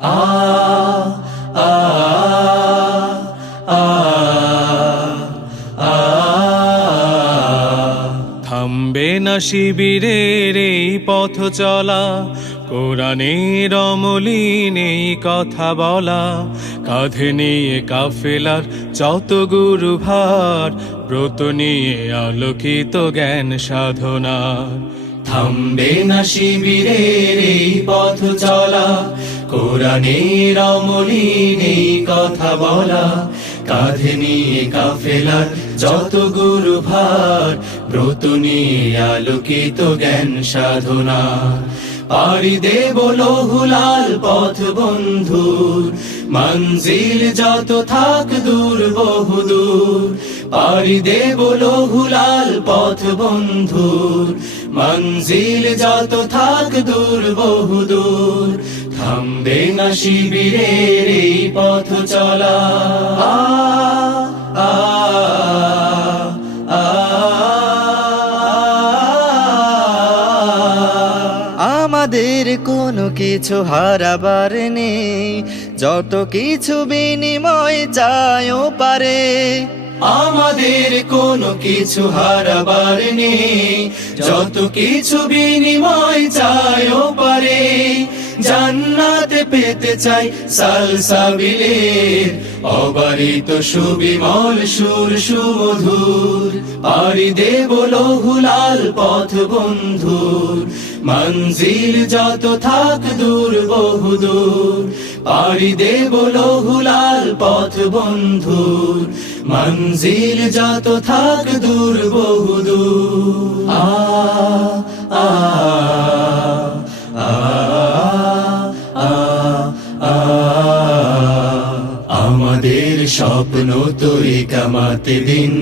আ আ আ আ থামবে না শিবিরের এই পথ চলা, কোরআনের অমলিন এই কথা বলা, কাঁধে নিয়ে কাফেলার যত গুরু ভার, ব্রত নিয়ে আলোকিত জ্ঞান সাধনার। থামবে না শিবিরের এই পথ চলা, কোরআনের অমলিন এই কথা বলা, কাঁধে নিয়ে কাফেলার যত গুরু ভার, ব্রত নিয়ে আলোকিত জ্ঞান সাধনা। পাড়ি দেব লৌহুলাল পথ বন্ধুর, মঞ্জিল যত থাক দূর বহুদূর। পাড়ি দেব লৌহুলাল পথ বন্ধুর, মঞ্জিল যত থাক দূর বহুদূর। থামবে না শিবিরের এই পথ চলা। আ আ আ আমাদের কোনো কিছু হারাবার নেই, যত কিছু বিনিময় চাইও পারে। আমাদের কোনো কিছু হারাবার নেই, যত কিছু বিনিময় চাইও পারে। জান্নাতে পেতে চাই সালসাবিলের অবারিত সুবিমল সুর সুমধুর। পাড়ি দেব লৌহুলাল পথ বন্ধুর, মঞ্জিল যত থাক দূর বহুদূর। পাড়ি দেব লৌহুলাল পথ বন্ধুর, মঞ্জিল যত থাক দূর বহুদূর। আ আ আ আ আ আমাদের স্বপ্ন তো একামাতে দিন,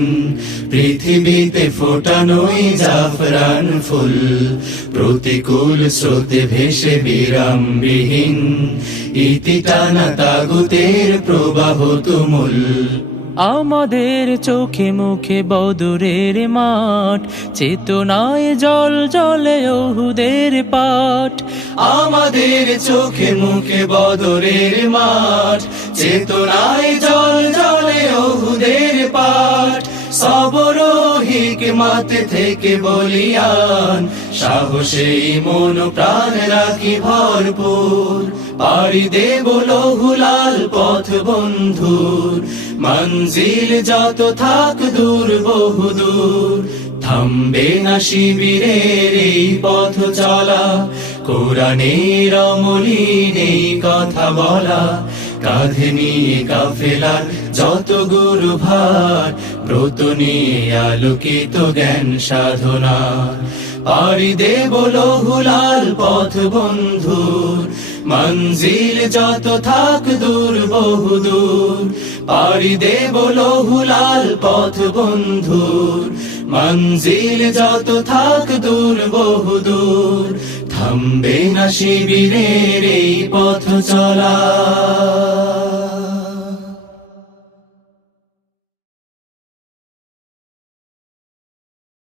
পৃথিবীতে ফোটানোই জাফরান ফুল। প্রতিকূল স্রোতে ভেসে বিরামবিহীন, ইতি টানা তাগুতের প্রবাহ তুমুল। আমাদের চোখে মুখে বদরের মাঠ, চেতনায় জল জলে ওহুদের পাঠ। আমাদের চোখে মুখে বদরের মাঠ, চেতনায় জল জলে ওহুদের পাঠ। সবর হিকমত থেকে বলিয়ান, সাহসে মন প্রাণ রাখি ভরপুর। পাড়ি দেব লৌহুলাল পথ বন্ধুর, মঞ্জিল যত থাক দূর বহুদূর। থামবে না শিবিরের এই পথ চলা, কোরআনের অমলিন এই কথা বলা, কাঁধে নিয়ে কাফেলার যত গুরু ভার, ব্রত নিয়ে আলোকিত জ্ঞান সাধনা। পাড়ি দেব লৌহুলাল পথ বন্ধুর, মঞ্জিল যত থাক দূর বহুদূর। পাড়ি দেব লৌহুলাল পথ বন্ধুর, মঞ্জিল যত থাক দূর বহুদূর। থামবে না শিবিরের এই পথ চলা।